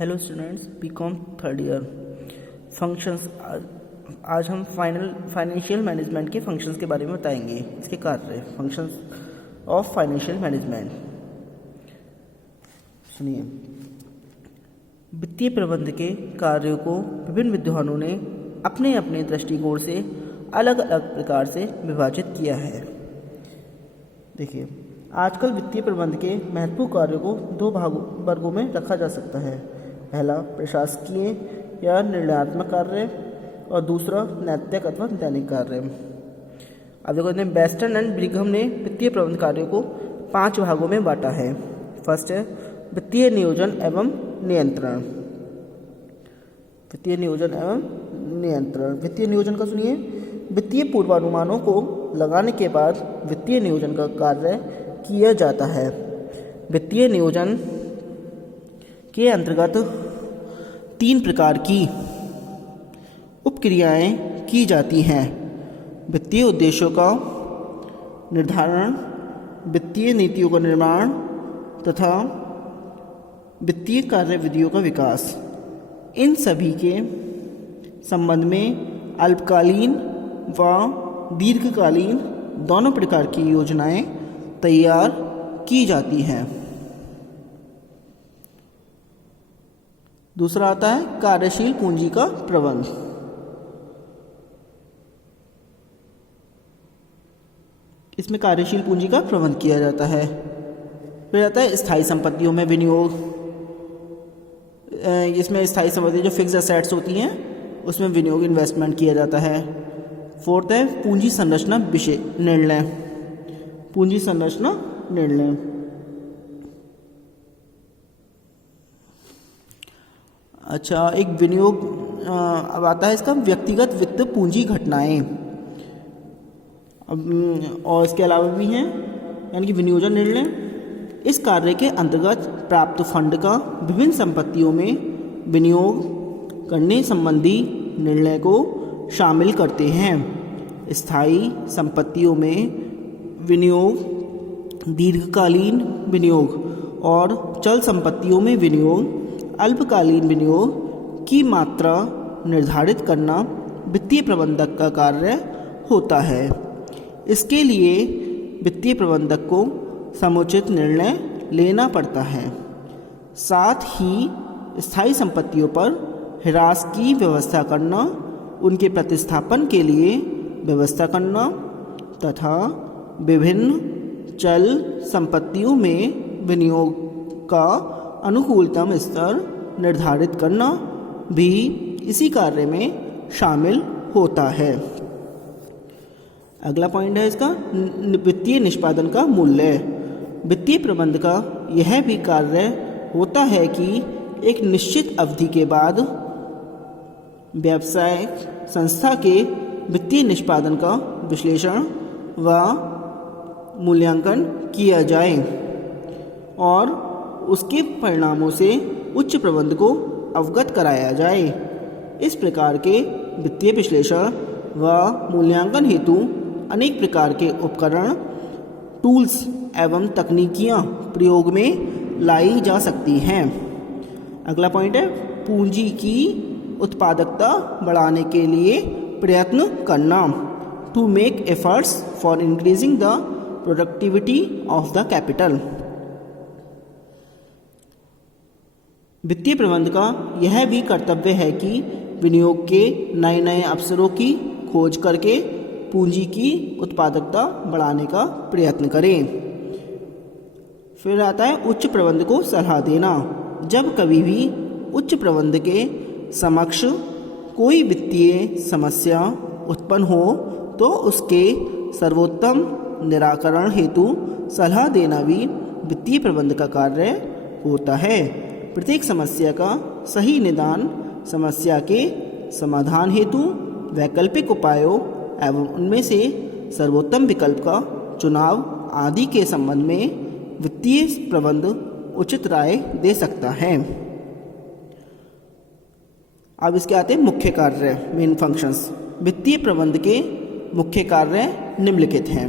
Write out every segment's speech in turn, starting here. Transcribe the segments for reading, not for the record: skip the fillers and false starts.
Hello students, B Com third year functions. आज हम financial management के फंक्शंस के बारे में बताएंगे। इसके कार्य, फंक्शंस ऑफ फाइनेंशियल मैनेजमेंट। सुनिए, वित्तीय प्रबंध के कार्यों को विभिन्न विद्वानों ने अपने अपने दृष्टिकोण से अलग अलग प्रकार से विभाजित किया है। देखिए, आजकल वित्तीय प्रबंध के महत्वपूर्ण कार्यों को दो वर्गों में रखा जा सकता है। पहला प्रशासकीय या निर्णयात्मक कार्य और दूसरा नैतिक अथवा दैनिक कार्य। अब देखो, बेस्टन एंड ब्रिघम ने वित्तीय प्रबंध कार्यों को 5 भागों में बांटा है। फर्स्ट है वित्तीय नियोजन एवं नियंत्रण। वित्तीय नियोजन एवं नियंत्रण। वित्तीय नियोजन का सुनिए, वित्तीय पूर्वानुमानों को लगाने के बाद वित्तीय नियोजन का कार्य किया जाता है। वित्तीय नियोजन के अंतर्गत 3 प्रकार की उपक्रियाएं की जाती हैं: वित्तीय उद्देश्यों का निर्धारण, वित्तीय नीतियों का निर्माण तथा वित्तीय कार्यविधियों का विकास। इन सभी के संबंध में अल्पकालीन व दीर्घकालीन दोनों प्रकार की योजनाएं तैयार की जाती हैं। दूसरा आता है कार्यशील पूंजी का प्रबंध। इसमें कार्यशील पूंजी का प्रबंध किया जाता है। फिर आता है स्थायी संपत्तियों में विनियोग। इसमें स्थायी संपत्ति जो फिक्स्ड एसेट्स होती हैं उसमें विनियोग, इन्वेस्टमेंट किया जाता है। फोर्थ है पूंजी संरचना निर्णय। पूंजी संरचना निर्णय। अच्छा, एक विनियोग अब आता है इसका व्यक्तिगत वित्त पूंजी घटनाएं। और इसके अलावा भी हैं, यानी कि विनियोजन निर्णय। इस कार्य के अंतर्गत प्राप्त फंड का विभिन्न संपत्तियों में विनियोग करने संबंधी निर्णय को शामिल करते हैं। स्थायी संपत्तियों में विनियोग, दीर्घकालीन विनियोग और चल संपत्तियों में विनियोग, अल्पकालीन विनियोग की मात्रा निर्धारित करना वित्तीय प्रबंधक का कार्य होता है। इसके लिए वित्तीय प्रबंधक को समुचित निर्णय लेना पड़ता है। साथ ही स्थायी संपत्तियों पर ह्रास की व्यवस्था करना, उनके प्रतिस्थापन के लिए व्यवस्था करना तथा विभिन्न चल संपत्तियों में विनियोग का अनुकूलतम स्तर निर्धारित करना भी इसी कार्य में शामिल होता है। अगला पॉइंट है इसका वित्तीय निष्पादन का मूल्य। वित्तीय प्रबंध का यह भी कार्य होता है कि एक निश्चित अवधि के बाद व्यावसायिक संस्था के वित्तीय निष्पादन का विश्लेषण व मूल्यांकन किया जाए और उसके परिणामों से उच्च प्रबंध को अवगत कराया जाए। इस प्रकार के वित्तीय विश्लेषण व मूल्यांकन हेतु अनेक प्रकार के उपकरण, टूल्स एवं तकनीकियाँ प्रयोग में लाई जा सकती हैं। अगला पॉइंट है पूंजी की उत्पादकता बढ़ाने के लिए प्रयत्न करना। To make efforts for increasing the productivity of the capital. वित्तीय प्रबंध का यह भी कर्तव्य है कि विनियोग के नए नए अवसरों की खोज करके पूंजी की उत्पादकता बढ़ाने का प्रयत्न करें। फिर आता है उच्च प्रबंध को सलाह देना। जब कभी भी उच्च प्रबंध के समक्ष कोई वित्तीय समस्या उत्पन्न हो तो उसके सर्वोत्तम निराकरण हेतु सलाह देना भी वित्तीय प्रबंध का कार्य होता है। प्रत्येक समस्या का सही निदान, समस्या के समाधान हेतु वैकल्पिक उपायों एवं उनमें से सर्वोत्तम विकल्प का चुनाव आदि के संबंध में वित्तीय प्रबंध उचित राय दे सकता है। अब इसके आते हैं मुख्य कार्य, मेन फंक्शंस। वित्तीय प्रबंध के मुख्य कार्य निम्नलिखित हैं।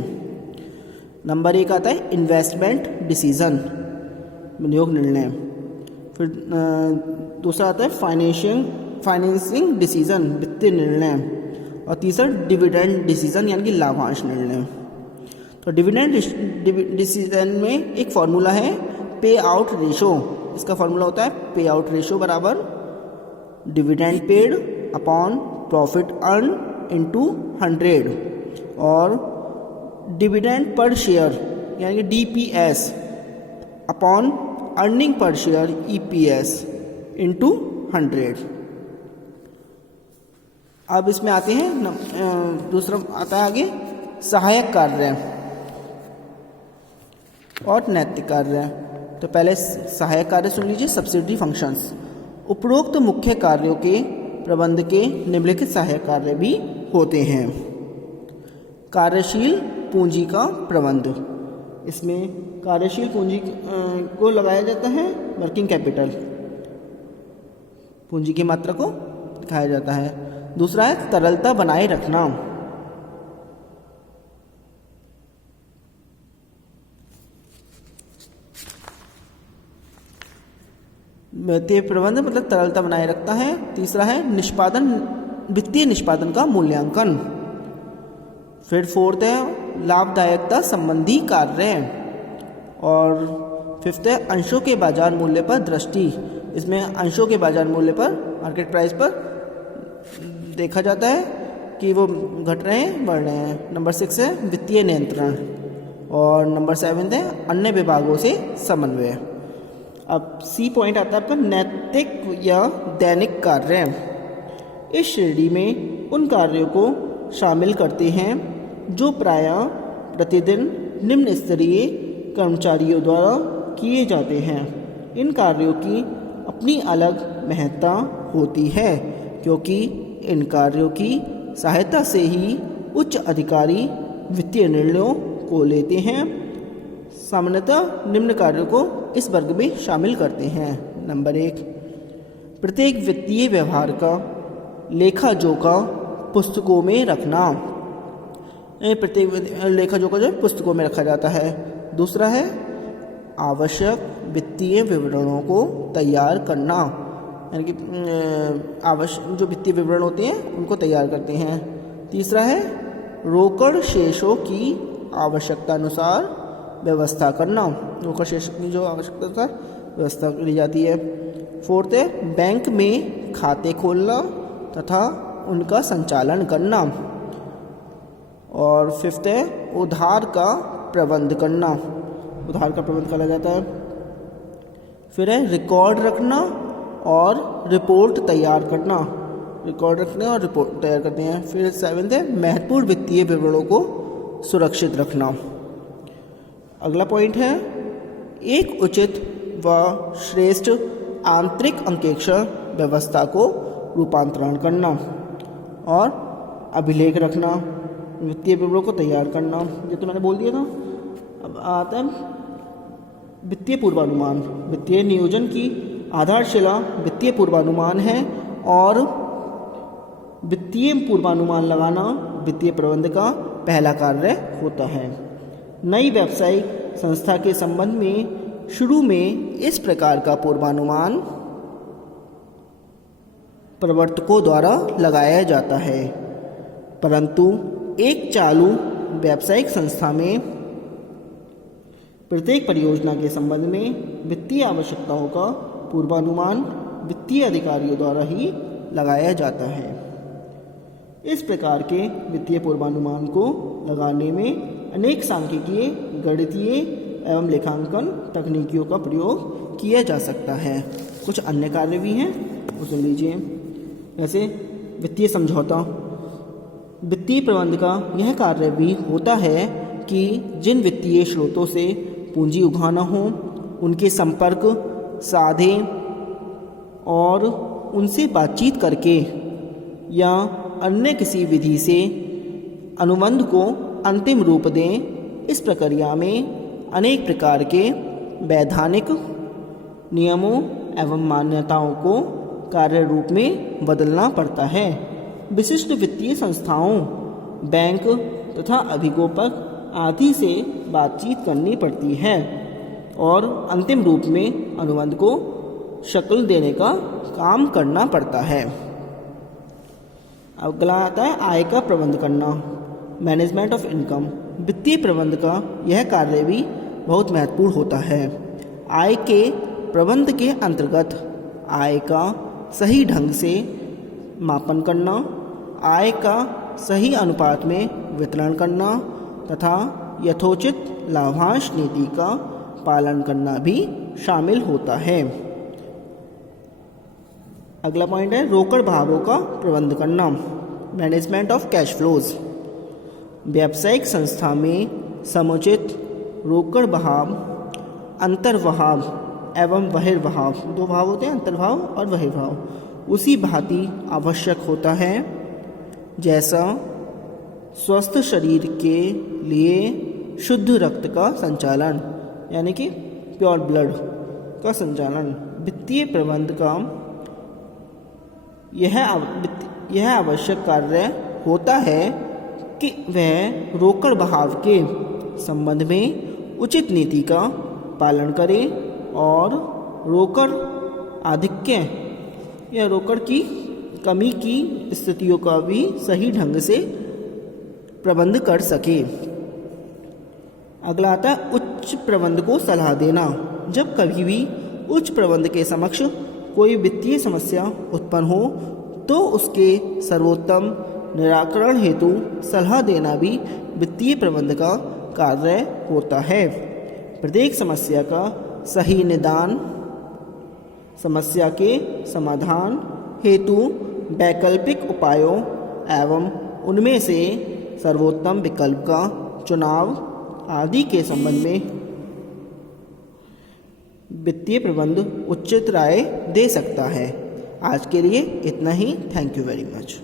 नंबर 1 आता है इन्वेस्टमेंट डिसीजन, विनियोग निर्णय। फिर दूसरा आता है फाइनेंसिंग डिसीजन, वित्तीय निर्णय, और तीसरा डिविडेंड डिसीजन यानी कि लाभांश निर्णय। तो डिविडेंड डिसीजन में एक फॉर्मूला है पे आउट रेशो। इसका फॉर्मूला होता है पे आउट रेशो बराबर dividend paid upon profit earn into 100 और डिविडेंड पर शेयर यानी कि DPS upon earning per share EPS into 100। अब इसमें आते हैं दूसरा आता है आगे सहायक कार्य और नैतिक कार्य। तो पहले सहायक कार्य सुन लीजिए, सब्सिडरी फंक्शंस। उपरोक्त मुख्य कार्यों के प्रबंध के निम्नलिखित सहायक कार्य भी होते हैं। कार्यशील पूंजी का प्रबंध, इसमें कार्यशील पूंजी को लगाया जाता है वर्किंग कैपिटल, पूंजी की मात्रा को दिखाया जाता है। दूसरा है तरलता बनाए रखना। वित्तीय प्रबंध मतलब तरलता बनाए रखता है। तीसरा है वित्तीय निष्पादन का मूल्यांकन। फिर फोर्थ है लाभदायकता संबंधी कार्य और फिफ्थ है अंशों के बाजार मूल्य पर दृष्टि। इसमें अंशों के बाजार मूल्य पर मार्केट प्राइस पर देखा जाता है कि वो घट रहे हैं बढ़ रहे हैं। नंबर 6 है वित्तीय नियंत्रण और नंबर 7 है अन्य विभागों से समन्वय। अब C पॉइंट आता है आपका नैतिक या दैनिक कार्य। इस श्रेणी में उन कार्यों को शामिल करते हैं जो प्रायः प्रतिदिन निम्न स्तरीय कर्मचारियों द्वारा किए जाते हैं। इन कार्यों की अपनी अलग महत्ता होती है क्योंकि इन कार्यों की सहायता से ही उच्च अधिकारी वित्तीय निर्णयों को लेते हैं। सामान्यतः निम्न कार्यों को इस वर्ग में शामिल करते हैं। नंबर 1, प्रत्येक वित्तीय व्यवहार का लेखा जोखा पुस्तकों में रखना। प्रत्येक लेखा जोखा जो पुस्तकों में रखा जाता है। दूसरा है आवश्यक वित्तीय विवरणों को तैयार करना, यानी कि आवश्यक जो वित्तीय विवरण होते हैं उनको तैयार करते हैं। तीसरा है रोकड़ शेषों की आवश्यकता अनुसार व्यवस्था करना, रोकड़ शेष की जो आवश्यकता अनुसार व्यवस्था की जाती है। फोर्थ है बैंक में खाते खोलना तथा उनका संचालन करना। और फिफ्थ है उधार का प्रबंध करना, उधार का प्रबंध करा जाता है। फिर है रिकॉर्ड रखना और रिपोर्ट तैयार करना, रिकॉर्ड रखने और रिपोर्ट तैयार करते हैं। फिर 7 है महत्वपूर्ण वित्तीय विवरणों को सुरक्षित रखना। अगला पॉइंट है एक उचित व श्रेष्ठ आंतरिक अंकेक्षण व्यवस्था को रूपांतरण करना और अभिलेख रखना, वित्तीय विवरणों को तैयार करना, ये तो मैंने बोल दिया था। अब आता है वित्तीय पूर्वानुमान। वित्तीय नियोजन की आधारशिला वित्तीय पूर्वानुमान है और वित्तीय पूर्वानुमान लगाना वित्तीय प्रबंध का पहला कार्य होता है। नई व्यावसायिक संस्था के संबंध में शुरू में इस प्रकार का पूर्वानुमान प्रवर्तकों द्वारा लगाया जाता है, परंतु एक चालू व्यावसायिक संस्था में प्रत्येक परियोजना के संबंध में वित्तीय आवश्यकताओं का पूर्वानुमान वित्तीय अधिकारियों द्वारा ही लगाया जाता है। इस प्रकार के वित्तीय पूर्वानुमान को लगाने में अनेक सांख्यिकीय, गणितीय एवं लेखांकन तकनीकियों का प्रयोग किया जा सकता है। कुछ अन्य कार्य भी हैं, वो सुन लीजिए। जैसे वित्तीय समझौता। वित्तीय प्रबंध का यह कार्य भी होता है कि जिन वित्तीय स्रोतों से पूंजी उठाना हो उनके संपर्क साधें और उनसे बातचीत करके या अन्य किसी विधि से अनुबंध को अंतिम रूप दें। इस प्रक्रिया में अनेक प्रकार के वैधानिक नियमों एवं मान्यताओं को कार्य रूप में बदलना पड़ता है। विशिष्ट वित्तीय संस्थाओं, बैंक तथा अभिगोपक आदि से बातचीत करनी पड़ती है और अंतिम रूप में अनुबंध को शक्ल देने का काम करना पड़ता है। अगला आता है आय का प्रबंध करना, मैनेजमेंट ऑफ इनकम। वित्तीय प्रबंध का यह कार्य भी बहुत महत्वपूर्ण होता है। आय के प्रबंध के अंतर्गत आय का सही ढंग से मापन करना, आय का सही अनुपात में वितरण करना तथा यथोचित लाभांश नीति का पालन करना भी शामिल होता है। अगला पॉइंट है रोकड़ बहावों का प्रबंध करना, मैनेजमेंट ऑफ कैश फ्लोज। व्यावसायिक संस्था में समुचित रोकड़ बहाव, अंतर्बहाव एवं बहिर्बहाव, दो भाव होते हैं, अंतर्भाव और बहिर्भाव, उसी भांति आवश्यक होता है जैसा स्वस्थ शरीर के लिए शुद्ध रक्त का संचालन यानी कि प्योर ब्लड का संचालन। वित्तीय प्रबंध का यह आवश्यक कार्य होता है कि वह रोकड़ बहाव के संबंध में उचित नीति का पालन करे और रोकड़ आधिक्य या रोकड़ की कमी की स्थितियों का भी सही ढंग से प्रबंध कर सके। अगला आता है उच्च प्रबंध को सलाह देना। जब कभी भी उच्च प्रबंध के समक्ष कोई वित्तीय समस्या उत्पन्न हो तो उसके सर्वोत्तम निराकरण हेतु सलाह देना भी वित्तीय प्रबंध का कार्य होता है। प्रत्येक समस्या का सही निदान, समस्या के समाधान हेतु वैकल्पिक उपायों एवं उनमें से सर्वोत्तम विकल्प का चुनाव आदि के संबंध में वित्तीय प्रबंध उचित राय दे सकता है। आज के लिए इतना ही। Thank you very much.